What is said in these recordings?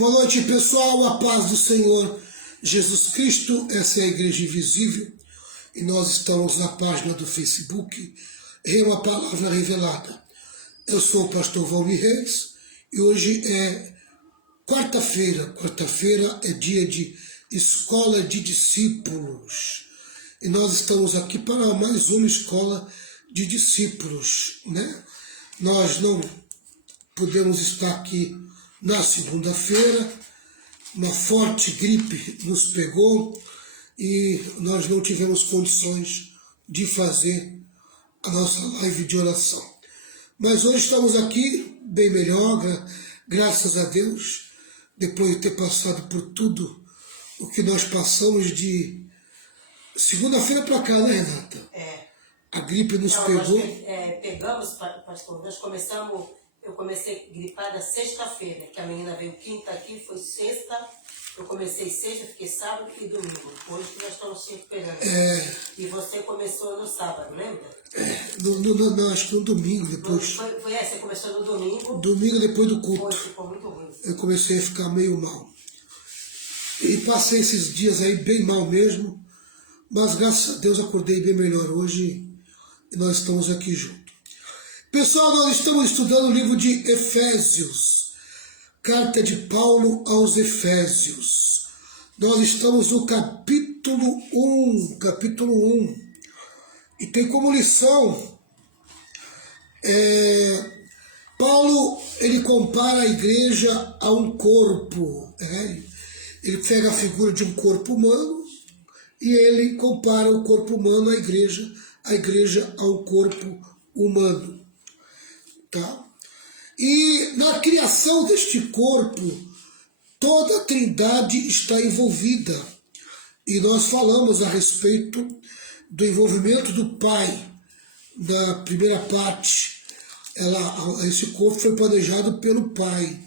Boa noite, pessoal, a paz do Senhor Jesus Cristo. Essa é a Igreja Invisível e nós estamos na página do Facebook Rema Palavra Revelada. Eu sou o pastor Valmir Reis e hoje é quarta-feira. Quarta-feira é dia de Escola de Discípulos e nós estamos aqui para mais uma Escola de Discípulos, né? Nós não podemos estar aqui na segunda-feira, uma forte gripe nos pegou e nós não tivemos condições de fazer a nossa live de oração. Mas hoje estamos aqui bem melhor, graças a Deus, depois de ter passado por tudo o que nós passamos de segunda-feira para cá, né, Renata? A gripe nos pegou. Nós pegamos, pastor, eu comecei gripada sexta-feira, que a menina veio quinta aqui, foi sexta, eu comecei sexta, fiquei sábado e domingo. Hoje nós estamos se recuperando. E você começou no sábado, lembra? Não, acho que no domingo depois. Você começou no domingo? Domingo depois do culto. Foi, ficou muito ruim. Eu comecei a ficar meio mal. E passei esses dias aí bem mal mesmo, mas graças a Deus acordei bem melhor hoje e nós estamos aqui juntos. Pessoal, nós estamos estudando o livro de Efésios, carta de Paulo aos Efésios. Nós estamos no capítulo 1, e tem como lição, Paulo, ele compara a igreja a um corpo, ele pega a figura de um corpo humano e ele compara o corpo humano à igreja a um corpo humano. Tá? E na criação deste corpo, toda a Trindade está envolvida. E nós falamos a respeito do envolvimento do Pai na primeira parte. Esse corpo foi planejado pelo Pai,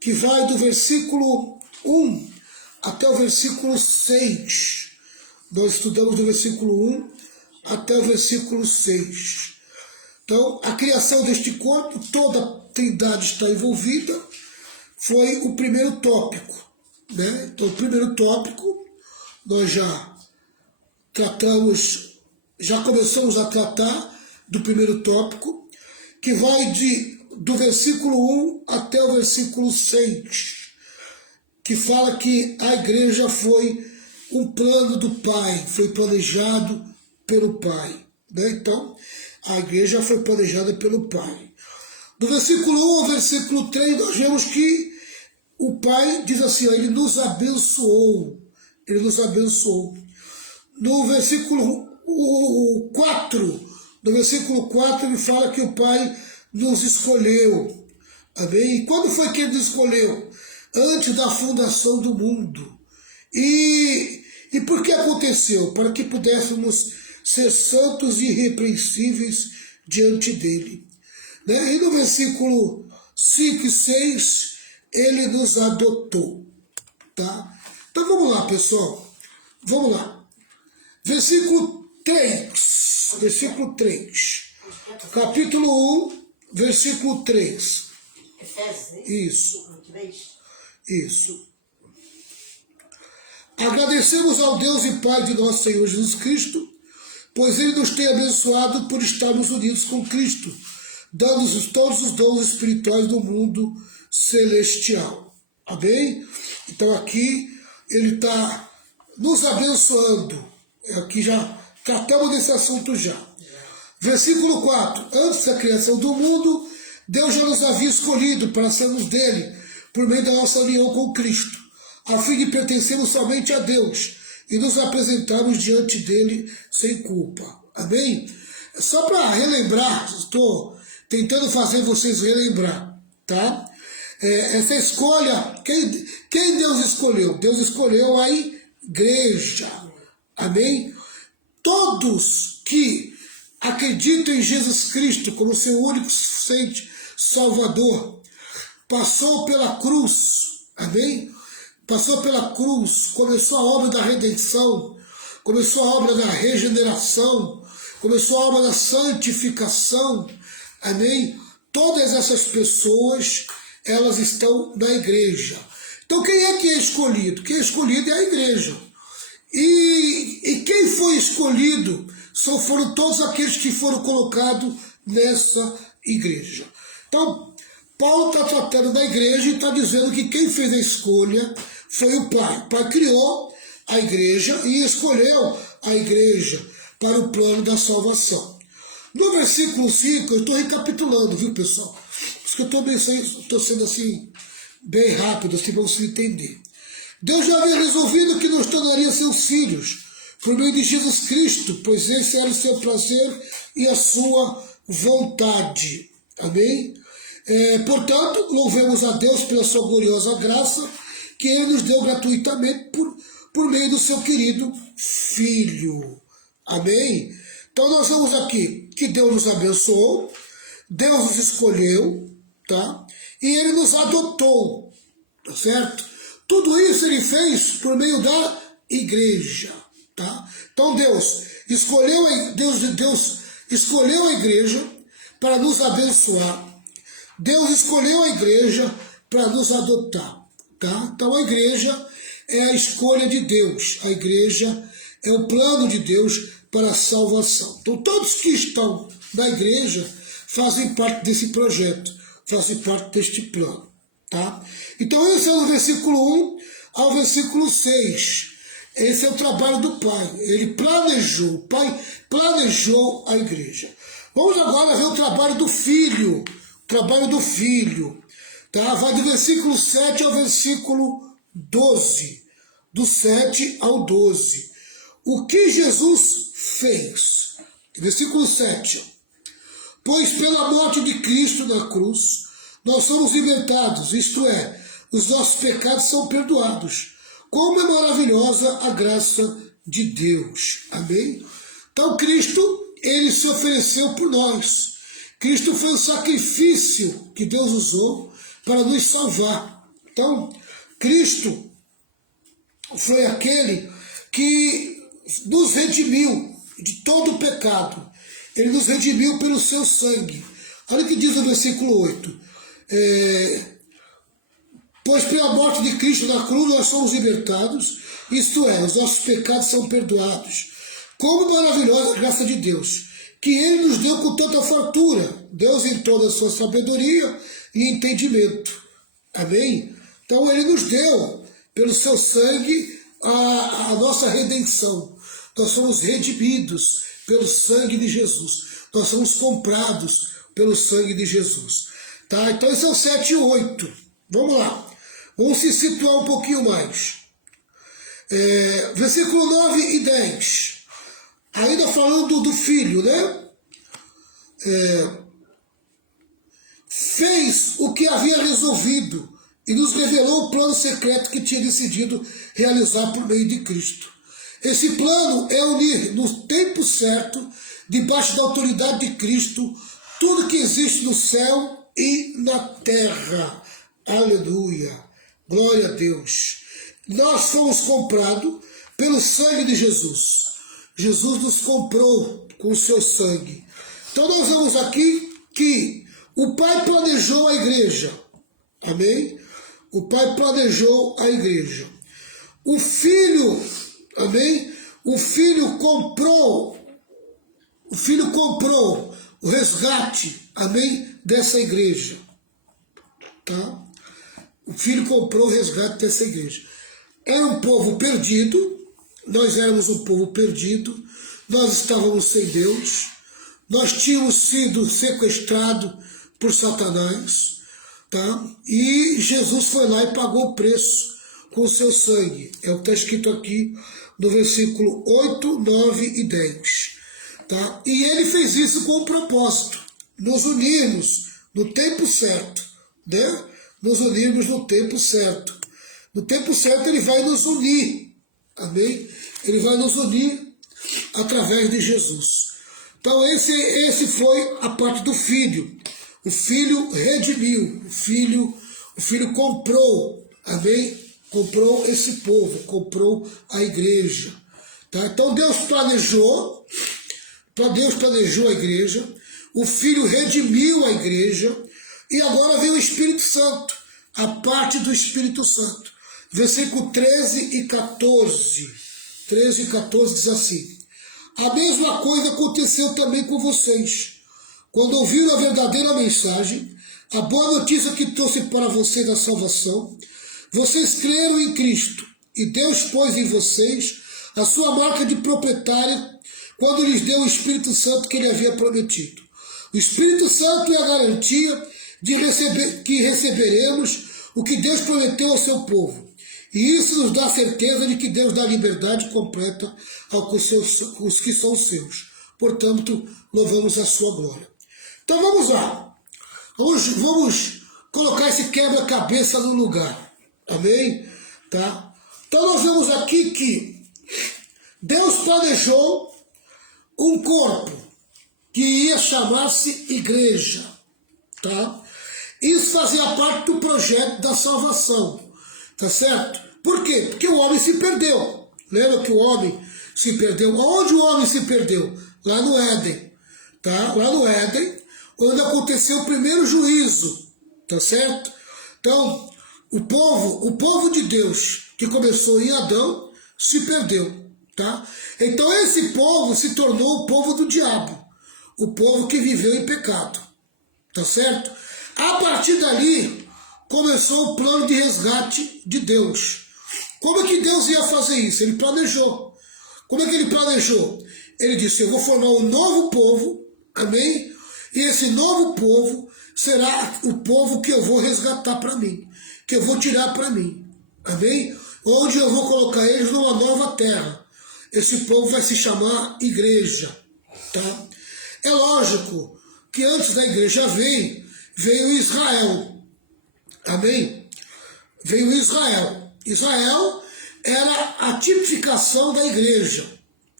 que vai do versículo 1 até o versículo 6. Nós estudamos do versículo 1 até o versículo 6. Então, a criação deste corpo, toda a Trindade está envolvida, foi o primeiro tópico, né? Então, o primeiro tópico, nós já começamos a tratar do primeiro tópico, que vai do versículo 1 até o versículo 6, que fala que a igreja foi um plano do Pai, foi planejado pelo Pai, né? Então, a igreja foi planejada pelo Pai. Do versículo 1 ao versículo 3, nós vemos que o Pai diz assim, ele nos abençoou. Ele nos abençoou. No versículo 4, ele fala que o Pai nos escolheu. Amém? E quando foi que ele nos escolheu? Antes da fundação do mundo. E por que aconteceu? Para que pudéssemos ser santos e irrepreensíveis diante dele. Né? E no versículo 5 e 6, ele nos adotou. Tá? Então vamos lá, pessoal. Vamos lá. Versículo 3. Capítulo 1, versículo 3. Efésios, Isso. Agradecemos ao Deus e Pai de nosso Senhor Jesus Cristo, pois ele nos tem abençoado por estarmos unidos com Cristo, dando-nos todos os dons espirituais do mundo celestial. Amém? Então aqui ele está nos abençoando. Aqui já tratamos desse assunto já. Versículo 4. Antes da criação do mundo, Deus já nos havia escolhido para sermos dele, por meio da nossa união com Cristo, a fim de pertencermos somente a Deus e nos apresentarmos diante dele sem culpa. Amém? Só para relembrar, estou tentando fazer vocês relembrar, tá? Essa escolha, quem Deus escolheu? Deus escolheu a igreja. Amém? Todos que acreditam em Jesus Cristo como seu único suficiente Salvador, passou pela cruz. Amém? Passou pela cruz, começou a obra da redenção, começou a obra da regeneração, começou a obra da santificação, amém? Todas essas pessoas, elas estão na igreja. Então quem é que é escolhido? Quem é escolhido é a igreja. E quem foi escolhido foram todos aqueles que foram colocados nessa igreja. Então, Paulo está tratando da igreja e está dizendo que quem fez a escolha foi o Pai. O Pai criou a igreja e escolheu a igreja para o plano da salvação. No versículo 5, eu estou recapitulando, viu, pessoal? Por isso que eu estou sendo assim, bem rápido, assim, para você entender. Deus já havia resolvido que nos tornaria seus filhos por meio de Jesus Cristo, pois esse era o seu prazer e a sua vontade. Amém? Portanto, louvemos a Deus pela sua gloriosa graça, que Ele nos deu gratuitamente por meio do seu querido Filho. Amém? Então nós vamos aqui, que Deus nos abençoou, Deus nos escolheu, tá? E Ele nos adotou, tá certo? Tudo isso Ele fez por meio da igreja, tá? Então Deus escolheu a igreja para nos abençoar. Deus escolheu a igreja para nos adotar, tá? Então a igreja é a escolha de Deus, a igreja é o plano de Deus para a salvação. Então todos que estão na igreja fazem parte desse projeto, fazem parte deste plano, tá? Então esse é o versículo 1 ao versículo 6. Esse é o trabalho do Pai. Ele planejou, o Pai planejou a igreja. Vamos agora ver o trabalho do Filho. O trabalho do Filho. Tá? Vai do versículo 7 ao versículo 12. Do 7 ao 12. O que Jesus fez? Versículo 7. Pois pela morte de Cristo na cruz, nós somos libertados, isto é, os nossos pecados são perdoados. Como é maravilhosa a graça de Deus. Amém? Então Cristo, Ele se ofereceu por nós. Cristo foi um sacrifício que Deus usou para nos salvar. Então, Cristo foi aquele que nos redimiu de todo o pecado. Ele nos redimiu pelo seu sangue. Olha o que diz no versículo 8. Pois pela morte de Cristo na cruz nós somos libertados, isto é, os nossos pecados são perdoados. Como maravilhosa a graça de Deus, que Ele nos deu com tanta fartura, Deus em toda a sua sabedoria e entendimento. Amém? Então Ele nos deu, pelo seu sangue, a nossa redenção. Nós somos redimidos pelo sangue de Jesus. Nós somos comprados pelo sangue de Jesus. Tá? Então esse é o 7 e 8. Vamos lá. Vamos se situar um pouquinho mais. Versículo 9 e 10. Ainda falando do Filho, né? Fez o que havia resolvido e nos revelou o plano secreto que tinha decidido realizar por meio de Cristo. Esse plano é unir no tempo certo, debaixo da autoridade de Cristo, tudo que existe no céu e na terra. Aleluia. Glória a Deus. Nós fomos comprados pelo sangue de Jesus. Jesus nos comprou com o seu sangue. Então nós vemos aqui que o Pai planejou a igreja. Amém? O Pai planejou a igreja. O Filho, amém? O Filho comprou o resgate, amém? Dessa igreja. Tá? O Filho comprou o resgate dessa igreja. Era um povo perdido, nós éramos um povo perdido, nós estávamos sem Deus, nós tínhamos sido sequestrados por Satanás, tá? E Jesus foi lá e pagou o preço com o seu sangue. É o que está escrito aqui no versículo 8, 9 e 10. Tá? E Ele fez isso com um propósito, nos unirmos no tempo certo, né? Nos unirmos no tempo certo. No tempo certo Ele vai nos unir, amém? Ele vai nos unir através de Jesus. Então esse foi a parte do Filho. O Filho redimiu, o Filho comprou, amém? Comprou esse povo, comprou a igreja. Tá? Então Deus planejou a igreja, o Filho redimiu a igreja, e agora vem o Espírito Santo, a parte do Espírito Santo. versículo 13 e 14. 13 e 14 diz assim: a mesma coisa aconteceu também com vocês. Quando ouviram a verdadeira mensagem, a boa notícia que trouxe para vocês a salvação, vocês creram em Cristo, e Deus pôs em vocês a sua marca de proprietário quando lhes deu o Espírito Santo que ele havia prometido. O Espírito Santo é a garantia que receberemos o que Deus prometeu ao seu povo. E isso nos dá a certeza de que Deus dá liberdade completa aos que são seus. Portanto, louvamos a sua glória. Então vamos lá. Vamos colocar esse quebra-cabeça no lugar. Amém? Tá? Então nós vemos aqui que Deus planejou um corpo que ia chamar-se igreja. Tá? Isso fazia parte do projeto da salvação. Tá certo? Por quê? Porque o homem se perdeu. Lembra que o homem se perdeu? Onde o homem se perdeu? Lá no Éden. Tá? Lá no Éden, onde aconteceu o primeiro juízo. Tá certo? Então, o povo de Deus, que começou em Adão, se perdeu. Tá? Então esse povo se tornou o povo do diabo. O povo que viveu em pecado. Tá certo? A partir dali, começou o plano de resgate de Deus. Como é que Deus ia fazer isso? Ele planejou. Como é que ele planejou? Ele disse: eu vou formar um novo povo, amém? E esse novo povo será o povo que eu vou resgatar para mim, que eu vou tirar para mim, amém? Onde eu vou colocar eles numa nova terra. Esse povo vai se chamar igreja, tá? É lógico que antes da igreja veio Israel. Amém? Veio Israel. Israel era a tipificação da igreja.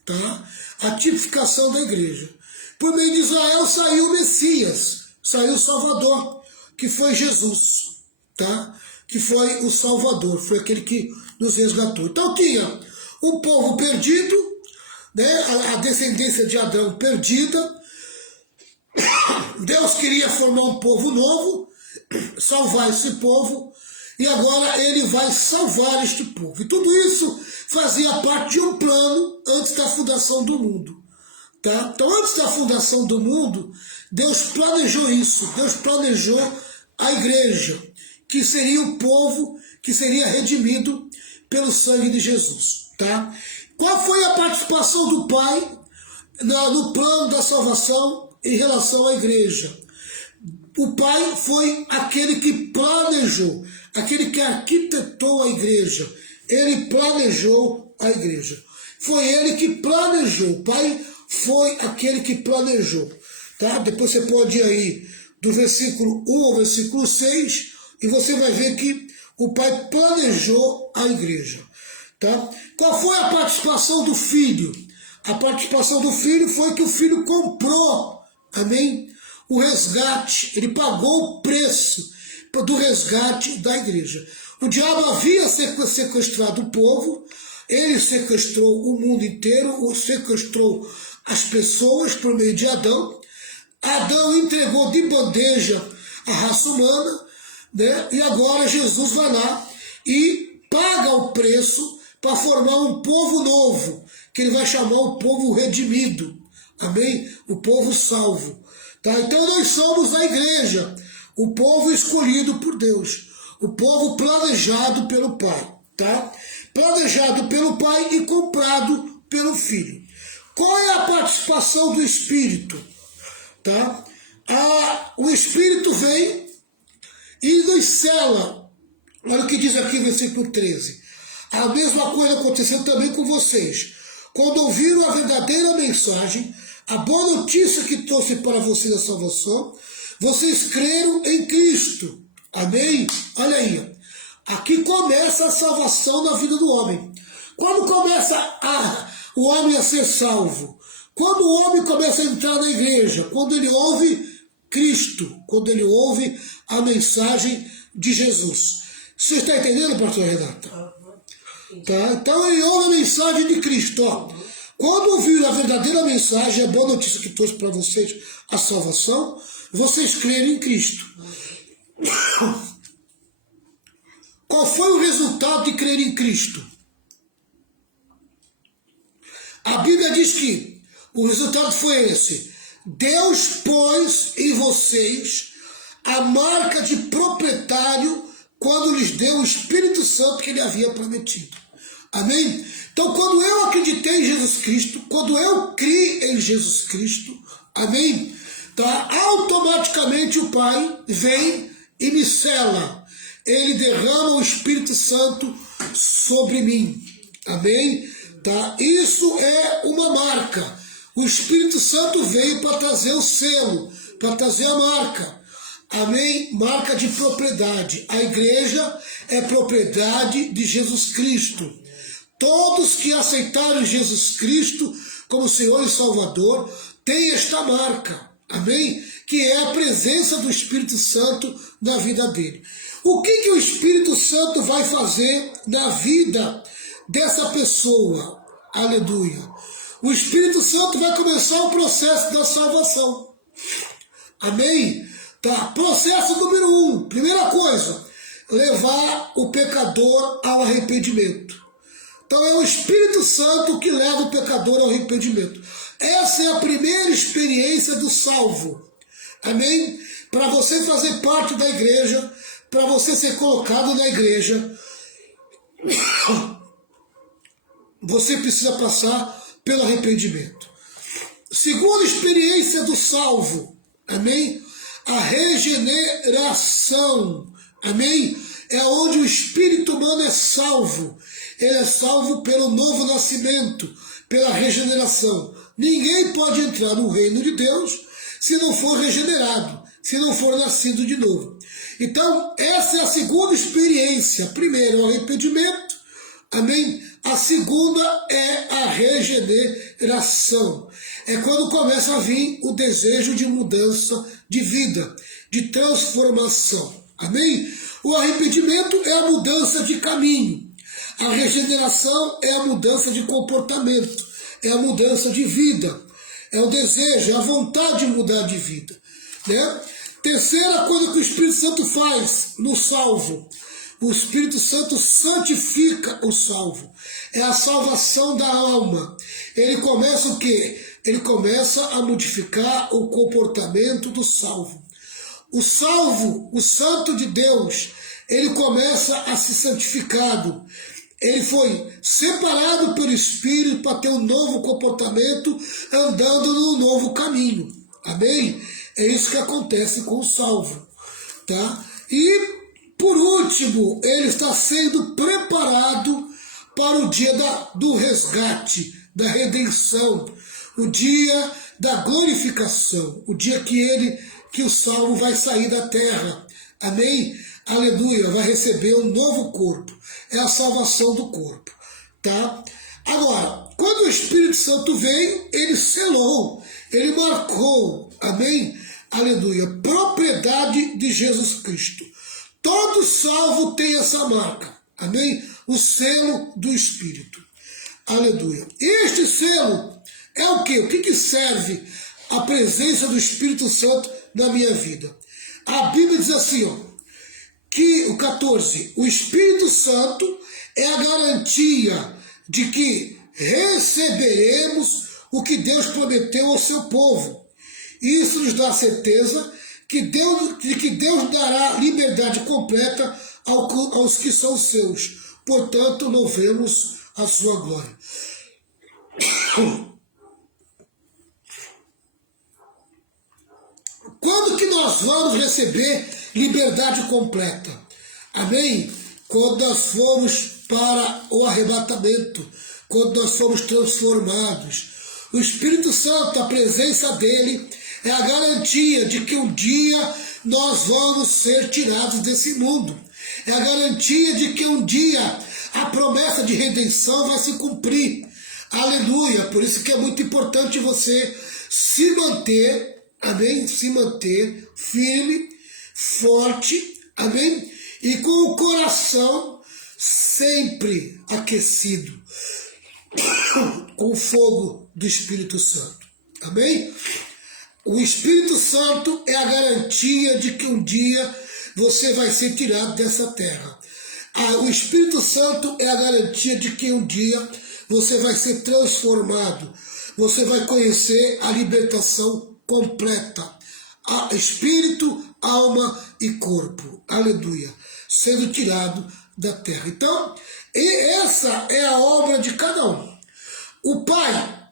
Tá? A tipificação da igreja. Por meio de Israel saiu o Messias, saiu o Salvador, que foi Jesus. Tá? Que foi o Salvador, foi aquele que nos resgatou. Então tinha um povo perdido, né? A descendência de Adão perdida. Deus queria formar um povo novo, salvar esse povo, e agora ele vai salvar este povo. E tudo isso fazia parte de um plano antes da fundação do mundo. Tá? Então, antes da fundação do mundo, Deus planejou isso. Deus planejou a igreja, que seria o povo que seria redimido pelo sangue de Jesus. Tá? Qual foi a participação do Pai no plano da salvação em relação à igreja? O Pai foi aquele que planejou, aquele que arquitetou a igreja. Ele planejou a igreja. Foi ele que planejou. O Pai foi aquele que planejou. Tá? Depois você pode ir aí do versículo 1 ao versículo 6 e você vai ver que o Pai planejou a igreja. Tá? Qual foi a participação do Filho? A participação do Filho foi que o Filho comprou, amém? O resgate, ele pagou o preço do resgate da igreja. O diabo havia sequestrado o povo, ele sequestrou o mundo inteiro, sequestrou as pessoas por meio de Adão. Adão entregou de bandeja a raça humana, né? E agora Jesus vai lá e paga o preço para formar um povo novo, que ele vai chamar o povo redimido, amém? O povo salvo. Tá? Então nós somos a igreja, o povo escolhido por Deus, o povo planejado pelo Pai, tá? Planejado pelo Pai e comprado pelo Filho. Qual é a participação do Espírito? Tá? O Espírito vem e nos sela. Olha o que diz aqui no versículo 13. A mesma coisa aconteceu também com vocês. Quando ouviram a verdadeira mensagem, a boa notícia que trouxe para vocês a salvação, vocês creram em Cristo. Amém? Olha aí. Aqui começa a salvação na vida do homem. Quando começa o homem a ser salvo? Quando o homem começa a entrar na igreja? Quando ele ouve Cristo. Quando ele ouve a mensagem de Jesus. Você está entendendo, pastor Renata? Tá? Então ele ouve a mensagem de Cristo. Ó. Quando ouviram a verdadeira mensagem, a boa notícia que trouxe para vocês a salvação, vocês creram em Cristo. Qual foi o resultado de crer em Cristo? A Bíblia diz que o resultado foi esse. Deus pôs em vocês a marca de proprietário quando lhes deu o Espírito Santo que ele havia prometido. Amém? Então, quando eu acreditei em Jesus Cristo, quando eu criei em Jesus Cristo, amém? Tá? Automaticamente o Pai vem e me sela. Ele derrama o Espírito Santo sobre mim. Amém? Tá? Isso é uma marca. O Espírito Santo veio para trazer o selo, para trazer a marca. Amém? Marca de propriedade. A igreja é propriedade de Jesus Cristo. Todos que aceitaram Jesus Cristo como Senhor e Salvador têm esta marca. Amém? Que é a presença do Espírito Santo na vida dele. O que o Espírito Santo vai fazer na vida dessa pessoa? Aleluia. O Espírito Santo vai começar o processo da salvação. Amém? Tá? Processo número 1. Primeira coisa, levar o pecador ao arrependimento. Então é o Espírito Santo que leva o pecador ao arrependimento. Essa é a primeira experiência do salvo. Amém? Para você fazer parte da igreja, para você ser colocado na igreja, você precisa passar pelo arrependimento. Segunda experiência do salvo, amém? A regeneração, amém? É onde o espírito humano é salvo. Ele é salvo pelo novo nascimento, pela regeneração. Ninguém pode entrar no reino de Deus se não for regenerado, se não for nascido de novo. Então, essa é a segunda experiência. Primeiro, o arrependimento, amém? A segunda é a regeneração. É quando começa a vir o desejo de mudança de vida, de transformação. Amém? O arrependimento é a mudança de caminho. A regeneração é a mudança de comportamento. É a mudança de vida. É o desejo, é a vontade de mudar de vida. Né? Terceira coisa que o Espírito Santo faz no salvo. O Espírito Santo santifica o salvo. É a salvação da alma. Ele começa o quê? Ele começa a modificar o comportamento do salvo. O salvo, o santo de Deus, ele começa a ser santificado. Ele foi separado pelo Espírito para ter um novo comportamento, andando num novo caminho. Amém? É isso que acontece com o salvo. Tá? E, por último, ele está sendo preparado para o dia do resgate, da redenção, o dia da glorificação, o dia que o salvo vai sair da terra. Amém? Aleluia, vai receber um novo corpo. É a salvação do corpo. Tá? Agora, quando o Espírito Santo veio, ele selou, ele marcou, amém? Aleluia, propriedade de Jesus Cristo. Todo salvo tem essa marca, amém? O selo do Espírito. Aleluia. Este selo é o quê? O que serve a presença do Espírito Santo na minha vida? A Bíblia diz assim, ó, que o 14, o Espírito Santo é a garantia de que receberemos o que Deus prometeu ao seu povo. Isso nos dá a certeza de que Deus dará liberdade completa aos que são seus. Portanto, louvemos a sua glória. Quando que nós vamos receber liberdade completa? Amém? Quando nós formos para o arrebatamento, quando nós formos transformados. O Espírito Santo, a presença dele, é a garantia de que um dia nós vamos ser tirados desse mundo. É a garantia de que um dia a promessa de redenção vai se cumprir. Aleluia! Por isso que é muito importante você se manter, amém? Se manter firme, forte, amém? E com o coração sempre aquecido com o fogo do Espírito Santo. Amém? O Espírito Santo é a garantia de que um dia você vai ser tirado dessa terra. O Espírito Santo é a garantia de que um dia você vai ser transformado. Você vai conhecer a libertação completa. Espírito, alma e corpo. Aleluia. Sendo tirado da terra. Então, essa é a obra de cada um. O Pai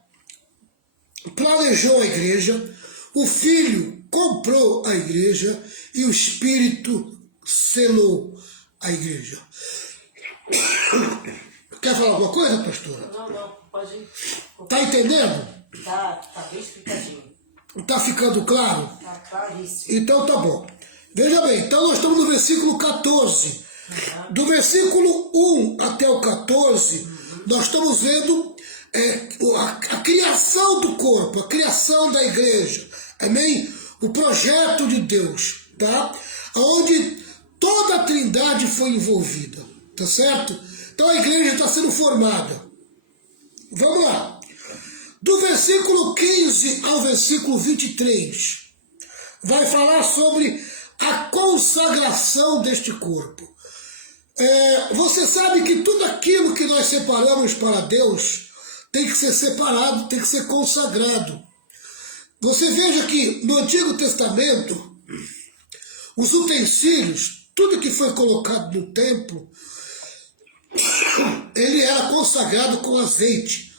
planejou a igreja, o Filho comprou a igreja e o Espírito selou a igreja. Quer falar alguma coisa, pastora? Não, pode ir. Tá entendendo? Tá bem explicadinho. Tá ficando claro? Tá claríssimo. Então tá bom. Veja bem, então nós estamos no versículo 14. Do versículo 1 até o 14, nós estamos vendo a criação do corpo, a criação da igreja. Amém? O projeto de Deus, tá? Onde toda a Trindade foi envolvida, tá certo? Então a igreja está sendo formada. Vamos lá. Do versículo 15 ao versículo 23, vai falar sobre a consagração deste corpo. Você sabe que tudo aquilo que nós separamos para Deus tem que ser separado, tem que ser consagrado. Você veja que no Antigo Testamento, os utensílios, tudo que foi colocado no templo, ele era consagrado com azeite.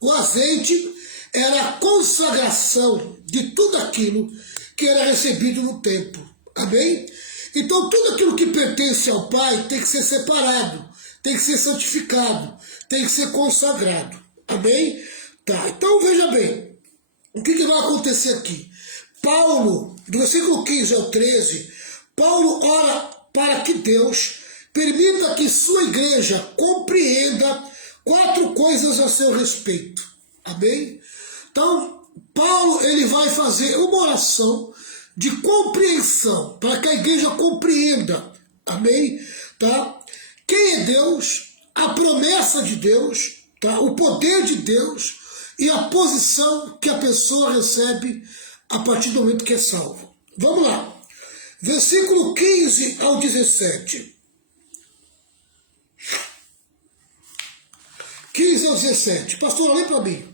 O azeite era a consagração de tudo aquilo que era recebido no templo. Amém? Então tudo aquilo que pertence ao Pai tem que ser separado, tem que ser santificado, tem que ser consagrado. Amém? Tá, então veja bem, o que vai acontecer aqui? Paulo, do versículo 15 ao 13, Paulo ora para que Deus permita que sua igreja compreenda 4 coisas a seu respeito. Amém? Então, Paulo ele vai fazer uma oração de compreensão, para que a igreja compreenda. Amém? Tá? Quem é Deus, a promessa de Deus, tá? O poder de Deus e a posição que a pessoa recebe a partir do momento que é salvo. Vamos lá. Versículo 15 ao 17. 15 ao 17. Pastor, lê para mim.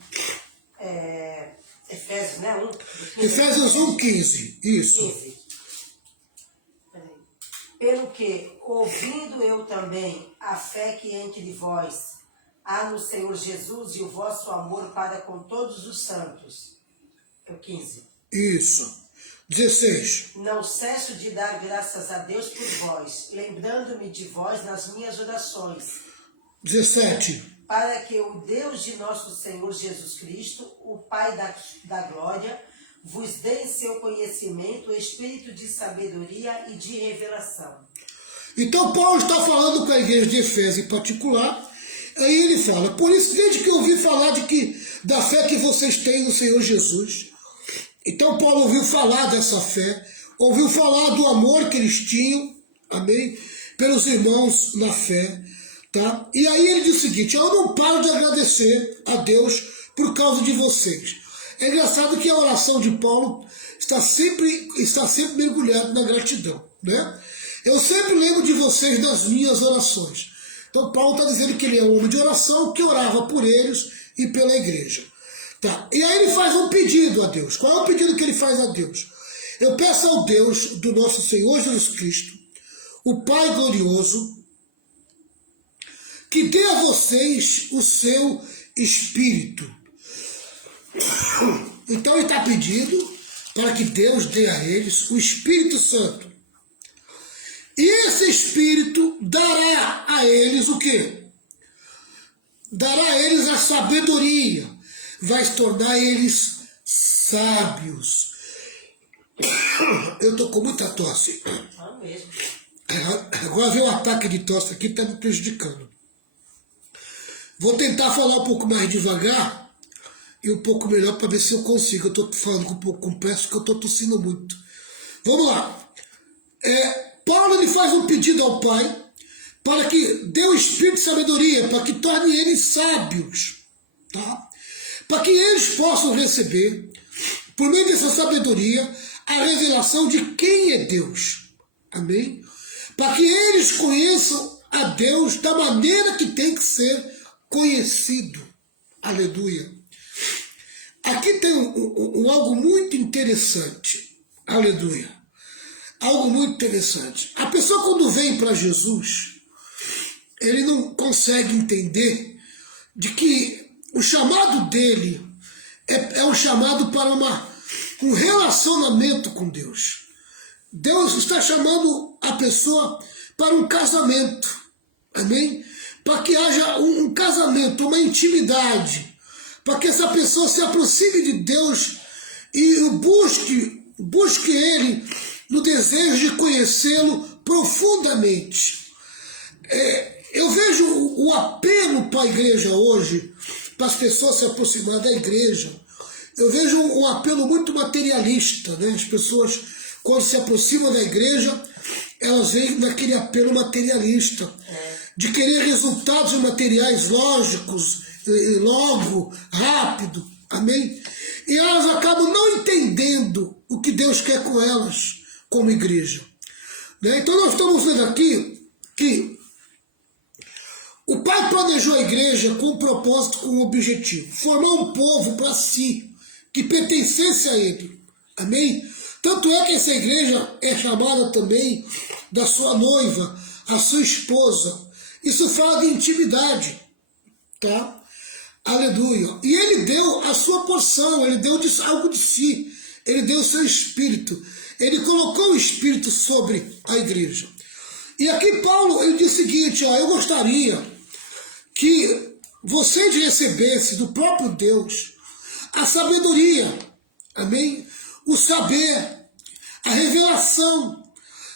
Efésios, né? Efésios 1, 15. Isso. 15. Pelo que, ouvindo eu também a fé que entre vós há no Senhor Jesus e o vosso amor para com todos os santos. É o 15. Isso. 16. Não cesso de dar graças a Deus por vós, lembrando-me de vós nas minhas orações. 17. Para que o Deus de nosso Senhor Jesus Cristo, o Pai da glória, vos dê em seu conhecimento o espírito de sabedoria e de revelação. Então Paulo está falando com a igreja de Efésios em particular, aí ele fala, por isso desde que eu ouvi falar da fé que vocês têm no Senhor Jesus, então Paulo ouviu falar dessa fé, ouviu falar do amor que eles tinham, amém, pelos irmãos na fé, tá? E aí ele diz o seguinte, eu não paro de agradecer a Deus por causa de vocês. É engraçado que a oração de Paulo está sempre mergulhada na gratidão, né? Eu sempre lembro de vocês nas minhas orações. Então Paulo está dizendo que ele é um homem de oração, que orava por eles e pela igreja. Tá? E aí ele faz um pedido a Deus. Qual é o pedido que ele faz a Deus? Eu peço ao Deus do nosso Senhor Jesus Cristo, o Pai glorioso, que dê a vocês o seu Espírito. Então ele está pedindo para que Deus dê a eles o Espírito Santo. E esse Espírito dará a eles o quê? Dará a eles a sabedoria. Vai se tornar eles sábios. Eu estou com muita tosse. Mesmo. Agora veio um ataque de tosse aqui, está me prejudicando. Vou tentar falar um pouco mais devagar e um pouco melhor para ver se eu consigo. Eu estou falando um pouco com pressa porque eu estou tossindo muito. Vamos lá. Paulo ele faz um pedido ao Pai para que dê o Espírito de sabedoria, para que torne eles sábios, tá? Para que eles possam receber, por meio dessa sabedoria, a revelação de quem é Deus. Amém? Para que eles conheçam a Deus da maneira que tem que ser conhecido. Aleluia. Aqui tem algo muito interessante. Aleluia. Algo muito interessante. A pessoa quando vem para Jesus, ele não consegue entender de que o chamado dele é um chamado para um relacionamento com Deus. Deus está chamando a pessoa para um casamento, amém? Para que haja um casamento, uma intimidade, para que essa pessoa se aproxime de Deus e busque Ele no desejo de conhecê-lo profundamente. Eu vejo o apelo para a igreja hoje, para as pessoas se aproximarem da igreja. Eu vejo um apelo muito materialista, né? As pessoas, quando se aproximam da igreja, elas vêm naquele apelo materialista, de querer resultados materiais lógicos, logo, rápido, amém? E elas acabam não entendendo o que Deus quer com elas, como igreja. Né? Então nós estamos vendo aqui que o Pai planejou a igreja com um propósito, com um objetivo, formar um povo para si, que pertencesse a Ele, amém? Tanto é que essa igreja é chamada também da sua noiva, a sua esposa. Isso fala de intimidade, tá? Aleluia. E Ele deu a sua porção, Ele deu algo de si, Ele deu o seu Espírito, Ele colocou o Espírito sobre a igreja. E aqui Paulo, ele diz o seguinte, ó, eu gostaria que vocês recebessem do próprio Deus a sabedoria, amém? O saber, a revelação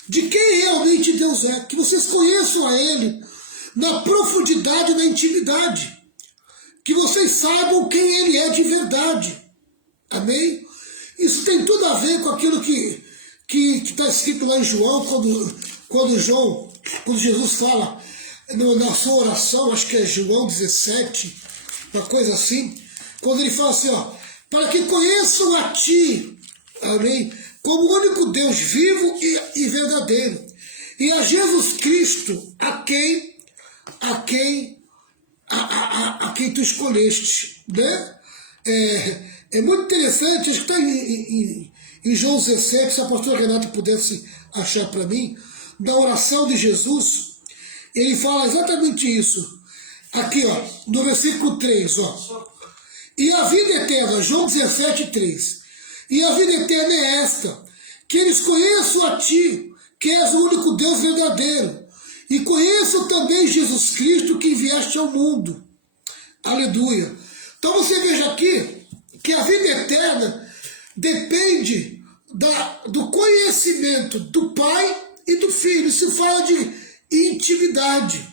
de quem realmente Deus é, que vocês conheçam a Ele na profundidade, na intimidade, que vocês saibam quem Ele é de verdade, amém? Isso tem tudo a ver com aquilo que está escrito lá em João, quando Jesus fala na sua oração, acho que é João 17, uma coisa assim, quando ele fala assim, ó, para que conheçam a Ti, amém, como o único Deus vivo e verdadeiro, e a Jesus Cristo, a quem Tu escolheste, né? É muito interessante, acho que está em João 17, se a pastora Renata pudesse achar para mim, da oração de Jesus, ele fala exatamente isso. Aqui, ó, no versículo 3, ó. E a vida eterna, João 17, 3. E a vida eterna é esta, que eles conheçam a Ti, que és o único Deus verdadeiro, e conheçam também Jesus Cristo, que enviaste ao mundo. Aleluia. Então você veja aqui, que a vida eterna depende do conhecimento do Pai e do Filho. Isso fala de intimidade.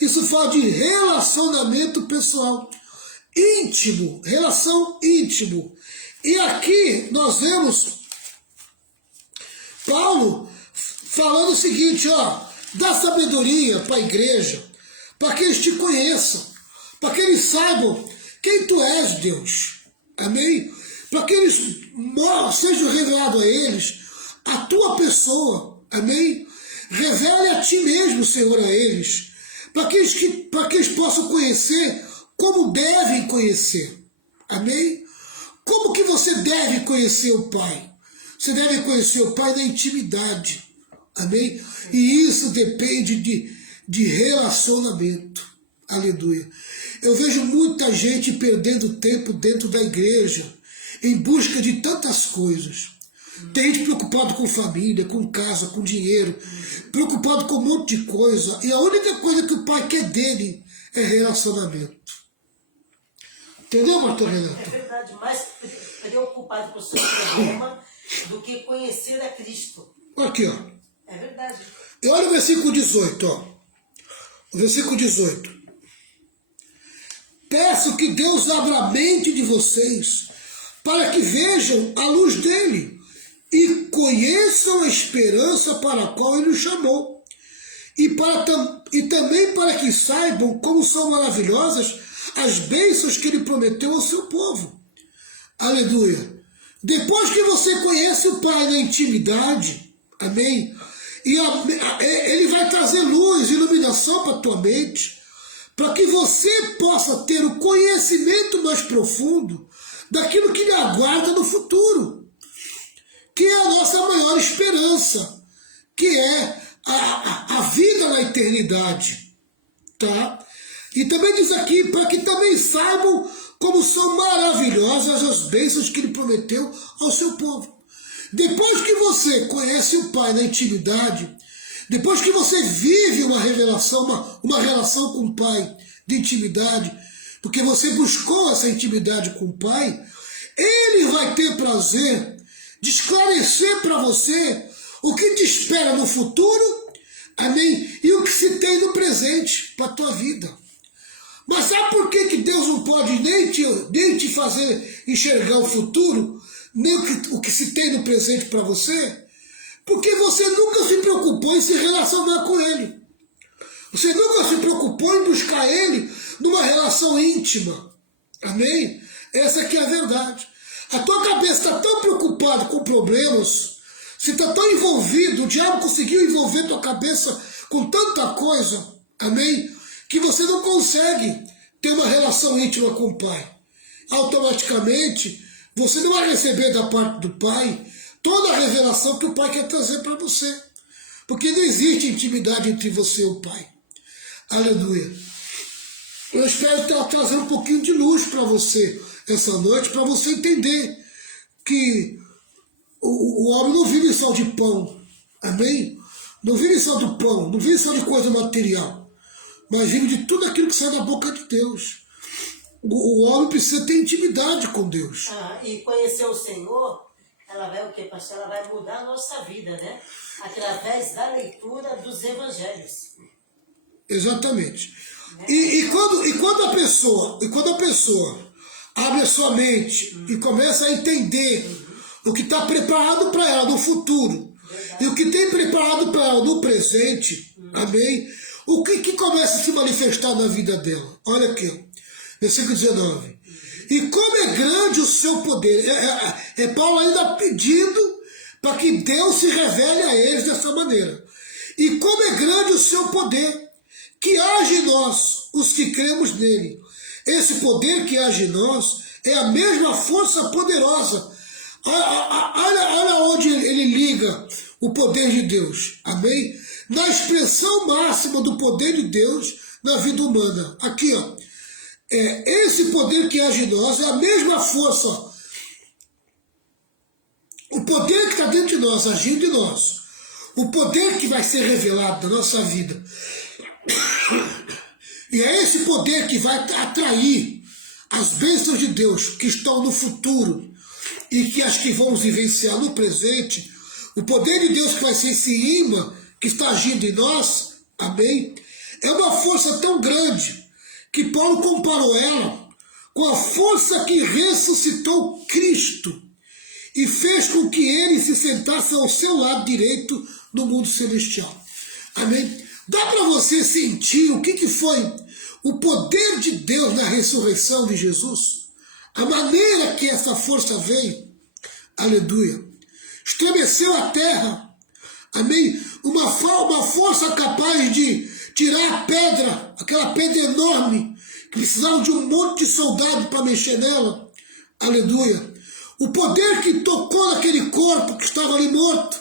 Isso fala de relacionamento pessoal. Íntimo, relação íntimo. E aqui nós vemos Paulo falando o seguinte, ó, dá sabedoria para a igreja, para que eles te conheçam, para que eles saibam quem tu és, Deus. Amém? Para que eles sejam revelados a eles a tua pessoa. Amém? Revele a Ti mesmo, Senhor, a eles, para que eles possam conhecer como devem conhecer. Amém? Como que você deve conhecer o Pai? Você deve conhecer o Pai na intimidade. Amém? E isso depende de relacionamento. Aleluia. Eu vejo muita gente perdendo tempo dentro da igreja em busca de tantas coisas. Tem gente preocupado com família, com casa, com dinheiro, preocupado com um monte de coisa. E a única coisa que o Pai quer dele é relacionamento. Entendeu, pastor Renato? É verdade, mais preocupado com o seu problema do que conhecer a Cristo. Aqui, ó. É verdade. E olha o versículo 18, ó. O versículo 18. Peço que Deus abra a mente de vocês para que vejam a luz dele e conheçam a esperança para a qual ele os chamou. E também para que saibam como são maravilhosas as bênçãos que ele prometeu ao seu povo. Aleluia. Depois que você conhece o Pai na intimidade, amém? E ele vai trazer luz, iluminação para a tua mente, para que você possa ter o conhecimento mais profundo daquilo que lhe aguarda no futuro, que é a nossa maior esperança, que é a vida na eternidade, tá? E também diz aqui, para que também saibam como são maravilhosas as bênçãos que ele prometeu ao seu povo. Depois que você conhece o Pai na intimidade, depois que você vive uma revelação, uma relação com o Pai de intimidade, porque você buscou essa intimidade com o Pai, ele vai ter prazer de esclarecer para você o que te espera no futuro, amém? E o que se tem no presente para a tua vida. Mas sabe por que Deus não pode nem te fazer enxergar o futuro, nem o que se tem no presente para você? Porque você nunca se preocupou em se relacionar com Ele. Você nunca se preocupou em buscar Ele numa relação íntima. Amém? Essa aqui é a verdade. A tua cabeça está tão preocupada com problemas, você está tão envolvido, o diabo conseguiu envolver tua cabeça com tanta coisa, amém? Que você não consegue ter uma relação íntima com o Pai. Automaticamente, você não vai receber da parte do Pai toda a revelação que o Pai quer trazer para você. Porque não existe intimidade entre você e o Pai. Aleluia. Eu espero trazer um pouquinho de luz para você essa noite, para você entender que o homem não vive só de pão. Amém? Não vive só do pão, não vive só de coisa material, mas vive de tudo aquilo que sai da boca de Deus. O homem precisa ter intimidade com Deus. E conhecer o Senhor, ela vai o quê, pastor? Ela vai mudar a nossa vida, né? Através da leitura dos evangelhos. Exatamente. E quando a pessoa abre a sua mente e começa a entender o que está preparado para ela no futuro, e o que tem preparado para ela no presente, amém? O que começa a se manifestar na vida dela? Olha aqui, ó, versículo 19. E como é grande o seu poder. É Paulo ainda pedindo para que Deus se revele a eles dessa maneira. E como é grande o seu poder, que age em nós, os que cremos nele. Esse poder que age em nós é a mesma força poderosa. Olha onde ele liga o poder de Deus, amém? Na expressão máxima do poder de Deus na vida humana. Aqui, ó, esse poder que age em nós é a mesma força. O poder que está dentro de nós, agindo em nós. O poder que vai ser revelado na nossa vida. E é esse poder que vai atrair as bênçãos de Deus que estão no futuro e que as que vamos vivenciar no presente. O poder de Deus que vai ser esse imã que está agindo em nós, amém? É uma força tão grande que Paulo comparou ela com a força que ressuscitou Cristo e fez com que ele se sentasse ao seu lado direito no mundo celestial. Amém? Dá para você sentir o que foi o poder de Deus na ressurreição de Jesus? A maneira que essa força veio, aleluia, estremeceu a terra, amém? Uma força capaz de tirar a pedra, aquela pedra enorme, que precisava de um monte de soldado para mexer nela, aleluia. O poder que tocou naquele corpo que estava ali morto,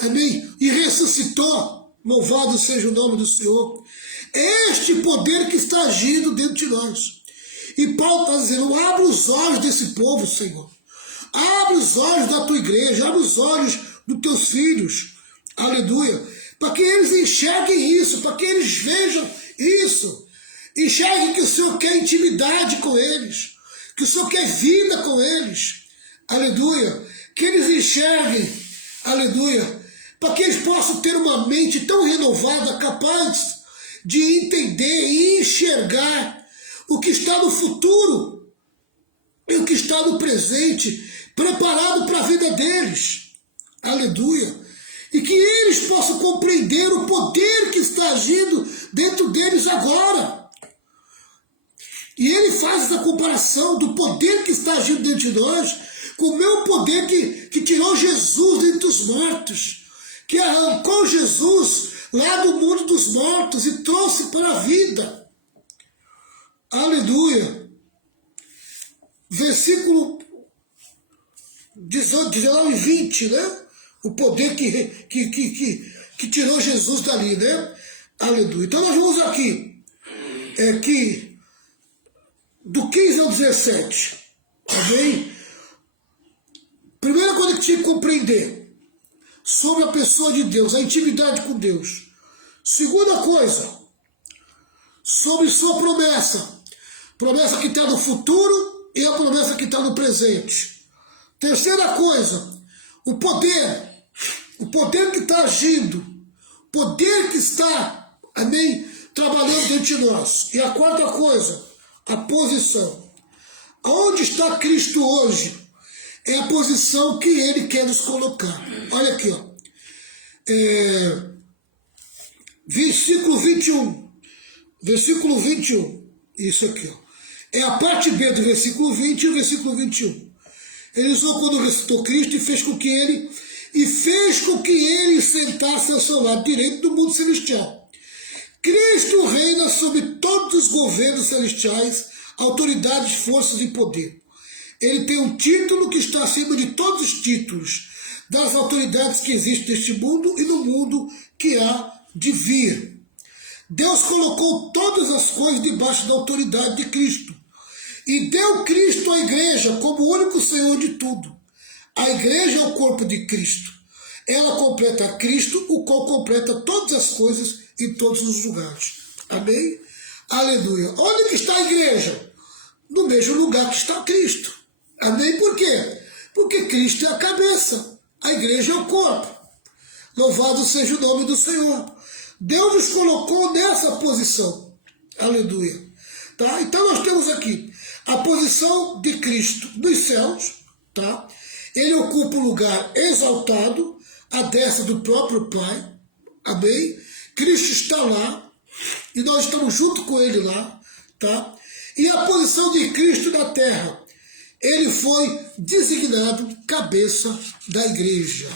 amém? E ressuscitou. Louvado seja o nome do Senhor. É este poder que está agindo dentro de nós. E Paulo está dizendo, abre os olhos desse povo, Senhor. Abre os olhos da tua igreja, abre os olhos dos teus filhos. Aleluia. Para que eles enxerguem isso, para que eles vejam isso. Enxerguem que o Senhor quer intimidade com eles. Que o Senhor quer vida com eles. Aleluia. Que eles enxerguem, aleluia, para que eles possam ter uma mente tão renovada, capaz de entender e enxergar o que está no futuro e o que está no presente, preparado para a vida deles. Aleluia. E que eles possam compreender o poder que está agindo dentro deles agora. E ele faz essa comparação do poder que está agindo dentro de nós com o meu poder que tirou Jesus dentre os mortos, que arrancou Jesus lá do mundo dos mortos e trouxe para a vida. Aleluia. Versículo 18, 19 e 20, né? O poder que tirou Jesus dali, né? Aleluia. Então nós vamos aqui, que do 15 ao 17, amém? Primeira coisa que tinha que compreender sobre a pessoa de Deus, a intimidade com Deus. Segunda coisa, sobre sua promessa. Promessa que está no futuro e a promessa que está no presente. Terceira coisa, o poder que está agindo, o poder que está, amém, trabalhando dentro de nós. E a quarta coisa, a posição. Aonde está Cristo hoje? É a posição que Ele quer nos colocar. Olha aqui, ó. Versículo 21. Versículo 21. Isso aqui, ó. É a parte B do versículo 20 e o versículo 21. Ele usou quando ressuscitou Cristo e fez com que ele sentasse ao seu lado direito do mundo celestial. Cristo reina sobre todos os governos celestiais, autoridades, forças e poder. Ele tem um título que está acima de todos os títulos das autoridades que existem neste mundo e no mundo que há de vir. Deus colocou todas as coisas debaixo da autoridade de Cristo e deu Cristo à igreja como o único Senhor de tudo. A igreja é o corpo de Cristo. Ela completa Cristo, o qual completa todas as coisas em todos os lugares. Amém? Aleluia. Onde que está a igreja? No mesmo lugar que está Cristo. Amém? Por quê? Porque Cristo é a cabeça. A igreja é o corpo. Louvado seja o nome do Senhor. Deus nos colocou nessa posição. Aleluia. Tá? Então nós temos aqui a posição de Cristo nos céus. Tá? Ele ocupa um lugar exaltado, à destra do próprio Pai. Amém? Cristo está lá e nós estamos junto com Ele lá. Tá? E a posição de Cristo na terra. Ele foi designado cabeça da igreja.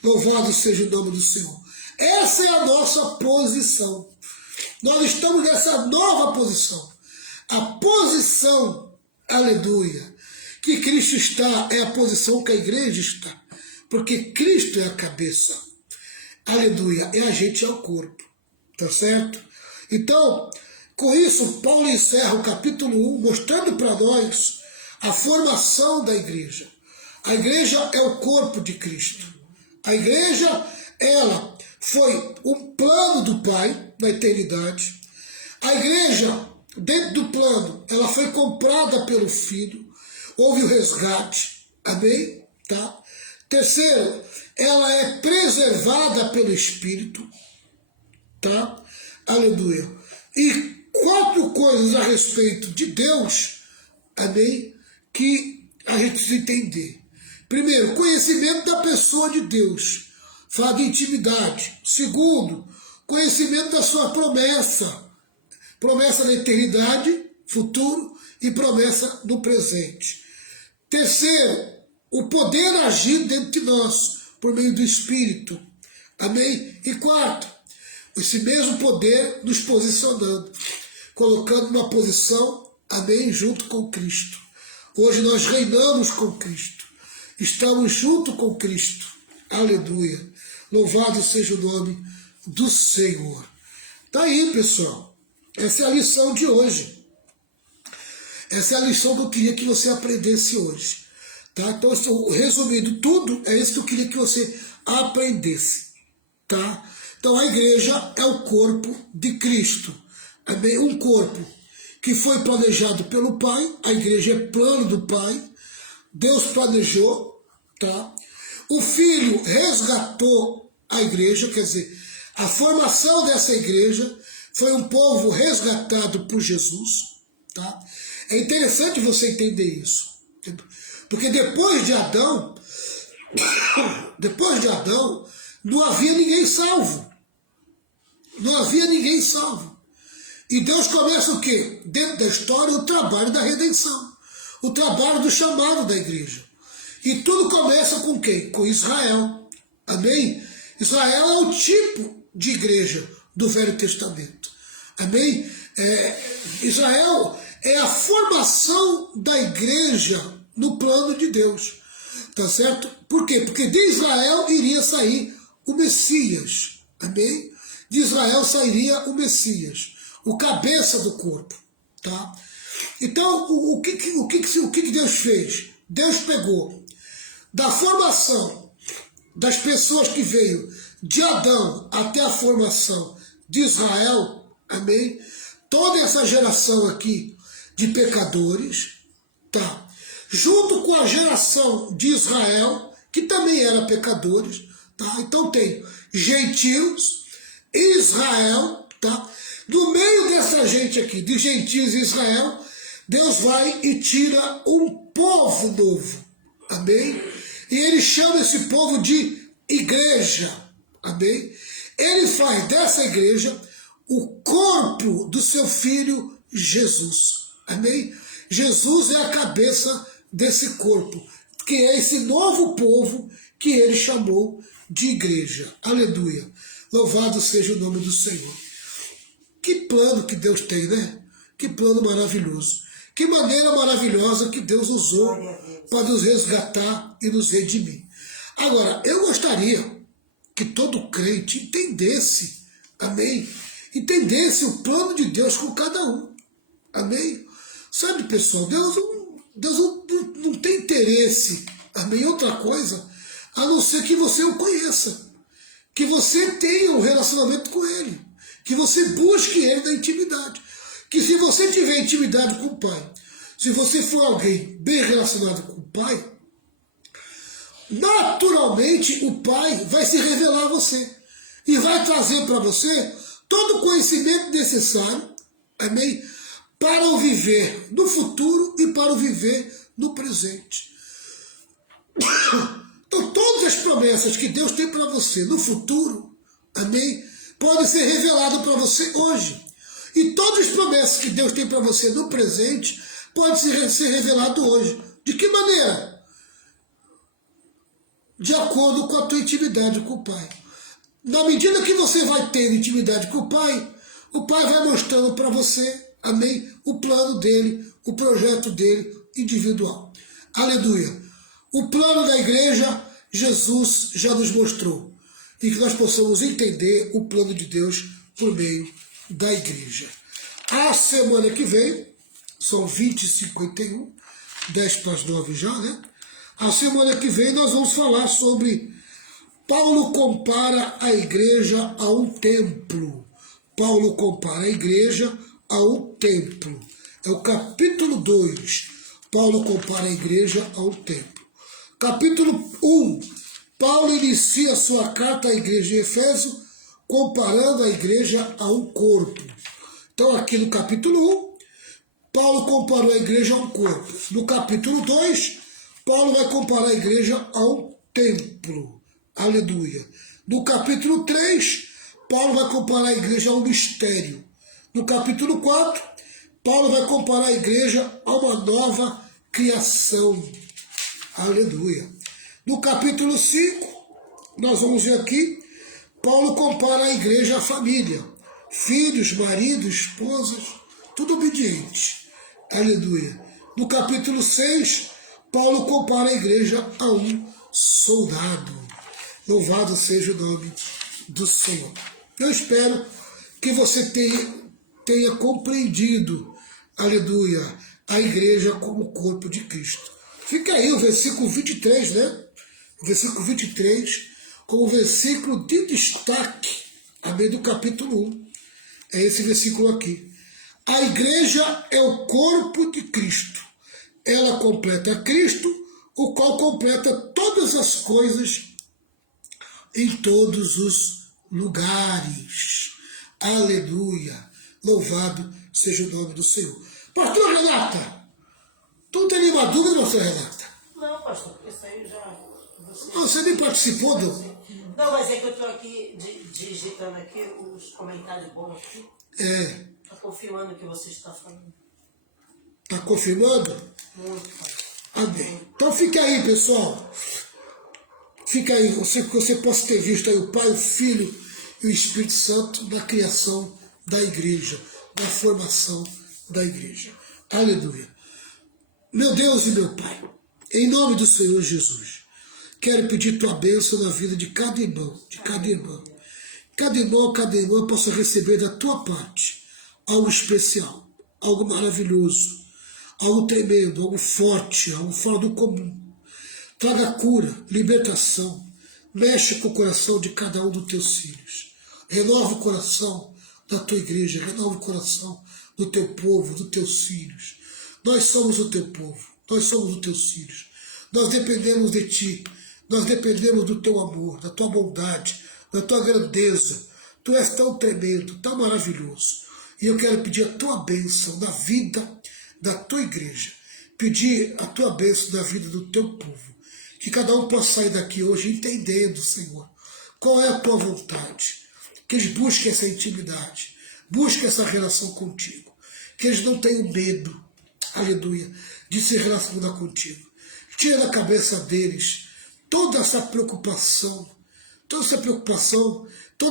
Louvado seja o nome do Senhor. Essa é a nossa posição. Nós estamos nessa nova posição. A posição, aleluia, que Cristo está é a posição que a igreja está. Porque Cristo é a cabeça. Aleluia. E a gente é o corpo. Tá certo? Então, com isso, Paulo encerra o capítulo 1, mostrando para nós a formação da igreja. A igreja é o corpo de Cristo. A igreja, ela foi um plano do Pai na eternidade. A igreja, dentro do plano, ela foi comprada pelo Filho. Houve o resgate. Amém? Tá? Terceiro, ela é preservada pelo Espírito. Tá? Aleluia. E 4 coisas a respeito de Deus, amém, que a gente precisa entender. Primeiro, conhecimento da pessoa de Deus. Fala de intimidade. Segundo, conhecimento da sua promessa. Promessa na eternidade, futuro, e promessa no presente. Terceiro, o poder agir dentro de nós, por meio do Espírito. Amém? E quarto, esse mesmo poder nos posicionando, colocando uma posição, amém, junto com Cristo. Hoje nós reinamos com Cristo. Estamos junto com Cristo. Aleluia. Louvado seja o nome do Senhor. Tá aí, pessoal. Essa é a lição de hoje. Essa é a lição que eu queria que você aprendesse hoje. Tá? Então, eu estou resumindo tudo. É isso que eu queria que você aprendesse. Tá? Então, a igreja é o corpo de Cristo. Amém? Um corpo que foi planejado pelo Pai. A igreja é plano do Pai. Deus planejou. Tá? O Filho resgatou a igreja, quer dizer, a formação dessa igreja foi um povo resgatado por Jesus. Tá? É interessante você entender isso. Porque depois de Adão, não havia ninguém salvo. Não havia ninguém salvo. E Deus começa o quê? Dentro da história, o trabalho da redenção. O trabalho do chamado da igreja. E tudo começa com quem? Com Israel. Amém? Israel é o tipo de igreja do Velho Testamento. Amém? Israel é a formação da igreja no plano de Deus. Tá certo? Por quê? Porque de Israel iria sair o Messias. Amém? De Israel sairia o Messias, o cabeça do corpo. Tá? Então, o que Deus fez? Deus pegou da formação das pessoas que veio de Adão até a formação de Israel, amém? Toda essa geração aqui de pecadores, tá? Junto com a geração de Israel, que também era pecadores, tá? Então tem gentios, Israel, tá? No meio dessa gente aqui, de gentios e Israel, Deus vai e tira um povo novo, amém? E ele chama esse povo de igreja, amém? Ele faz dessa igreja o corpo do seu filho Jesus, amém? Jesus é a cabeça desse corpo, que é esse novo povo que ele chamou de igreja, aleluia. Louvado seja o nome do Senhor. Que plano que Deus tem, né? Que plano maravilhoso. Que maneira maravilhosa que Deus usou para nos resgatar e nos redimir. Agora, eu gostaria que todo crente entendesse, amém? Entendesse o plano de Deus com cada um, amém? Sabe, pessoal, Deus não tem interesse, amém? Em outra coisa, a não ser que você o conheça, que você tenha um relacionamento com Ele, que você busque Ele na intimidade. Que se você tiver intimidade com o Pai, se você for alguém bem relacionado com o Pai, naturalmente o Pai vai se revelar a você e vai trazer para você todo o conhecimento necessário, amém? Para o viver no futuro e para o viver no presente. Então todas as promessas que Deus tem para você no futuro, amém? Podem ser reveladas para você hoje. E todas as promessas que Deus tem para você no presente podem ser reveladas hoje. De que maneira? De acordo com a tua intimidade com o Pai. Na medida que você vai ter intimidade com o Pai vai mostrando para você, amém, o plano dele, o projeto dele individual. Aleluia. O plano da igreja, Jesus já nos mostrou. E que nós possamos entender o plano de Deus por meio da igreja. A semana que vem, são 20h51, 10:09 já, né? A semana que vem nós vamos falar sobre Paulo compara a igreja a um templo. Paulo compara a igreja a um templo. É o capítulo 2. Paulo compara a igreja a um templo. Capítulo 1. Paulo inicia sua carta à igreja de Efésio comparando a igreja a um corpo. Então aqui no capítulo 1, Paulo comparou a igreja a um corpo. No capítulo 2, Paulo vai comparar a igreja a um templo. Aleluia. No capítulo 3, Paulo vai comparar a igreja a um mistério. No capítulo 4, Paulo vai comparar a igreja a uma nova criação. Aleluia. No capítulo 5, nós vamos ver aqui, Paulo compara a igreja à família. Filhos, maridos, esposas, tudo obediente. Aleluia. No capítulo 6, Paulo compara a igreja a um soldado. Louvado seja o nome do Senhor. Eu espero que você tenha compreendido, aleluia, a igreja como corpo de Cristo. Fica aí o versículo 23, né? O versículo 23, como versículo de destaque, amém, do capítulo 1. É esse versículo aqui. A igreja é o corpo de Cristo. Ela completa Cristo, o qual completa todas as coisas em todos os lugares. Aleluia. Louvado seja o nome do Senhor. Pastor Renata, tu não tem nenhuma dúvida, pastor Renata? Não, pastor, isso aí já... Você nem participou do... Não, mas é que eu estou aqui digitando aqui os comentários bons aqui. Está confirmando o que você está falando. Está confirmando? Muito, pastor. Amém. Então fica aí, pessoal. Fica aí, você possa ter visto aí o Pai, o Filho e o Espírito Santo na criação da igreja, na formação da igreja. Aleluia. Meu Deus e meu Pai, em nome do Senhor Jesus, quero pedir tua bênção na vida de cada irmão, de cada irmã. Cada irmão, cada irmã possa receber da tua parte algo especial, algo maravilhoso, algo tremendo, algo forte, algo fora do comum. Traga cura, libertação, mexe com o coração de cada um dos teus filhos. Renova o coração da tua igreja, renova o coração do teu povo, dos teus filhos. Nós somos o teu povo, nós somos os teus filhos. Nós dependemos de ti, nós dependemos do teu amor, da tua bondade, da tua grandeza. Tu és tão tremendo, tão maravilhoso. E eu quero pedir a tua bênção na vida da tua igreja. Pedir a tua bênção na vida do teu povo. Que cada um possa sair daqui hoje entendendo, Senhor, qual é a tua vontade. Que eles busquem essa intimidade, busquem essa relação contigo. Que eles não tenham medo, aleluia, de se relacionar contigo. Tira da cabeça deles toda essa preocupação, todo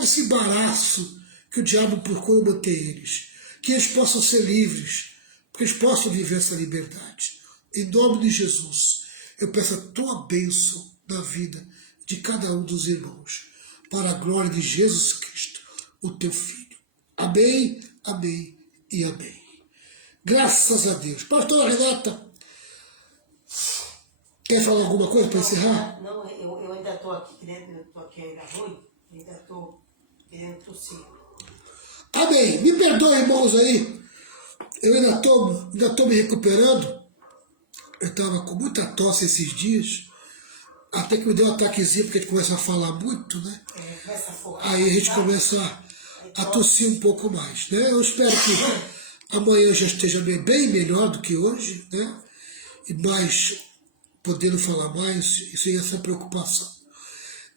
esse embaraço que o diabo procura manter eles. Que eles possam ser livres, que eles possam viver essa liberdade. Em nome de Jesus, eu peço a tua bênção na vida de cada um dos irmãos, para a glória de Jesus Cristo, o teu Filho. Amém, amém e amém. Graças a Deus. Pastora Renata, quer falar alguma coisa para encerrar? Não, eu ainda estou aqui dentro, eu estou aqui ainda ruim, ainda estou querendo tossir. Amém. Me perdoe, irmãos, aí. Eu ainda estou me recuperando. Eu estava com muita tosse esses dias. Até que me deu um ataquezinho, porque a gente começa a falar muito, né? Começa a forrar. Aí a gente começa a tossir um pouco mais, né? Eu espero que amanhã eu já esteja bem melhor do que hoje, né? E mais, podendo falar mais, e sem essa preocupação.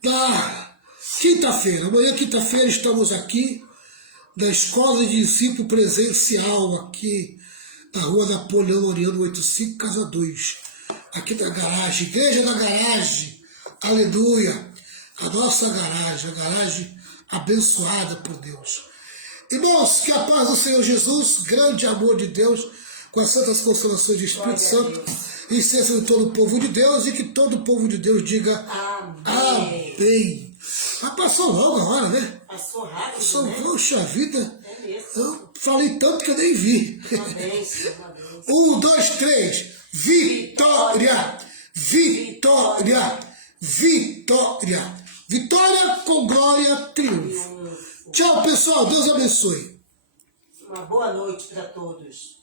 Na quinta-feira, amanhã quinta-feira estamos aqui na Escola de Discípulo Presencial, aqui na rua Napoleão Laureano 85, casa 2. Aqui na garagem, igreja da garagem, aleluia. A nossa garagem, a garagem abençoada por Deus. Irmãos, que a paz do Senhor Jesus, grande amor de Deus, com as santas consolações do Espírito Santo, licença de todo o povo de Deus, e que todo o povo de Deus diga amém. Amém. Mas passou logo agora, né? Passou rápido, né? Poxa vida, É mesmo. eu falei tanto que eu nem vi. Amém, Senhor, amém. 1, 2, 3, vitória, vitória, vitória, vitória com glória, triunfo. Tchau, pessoal, Deus abençoe. Uma boa noite para todos.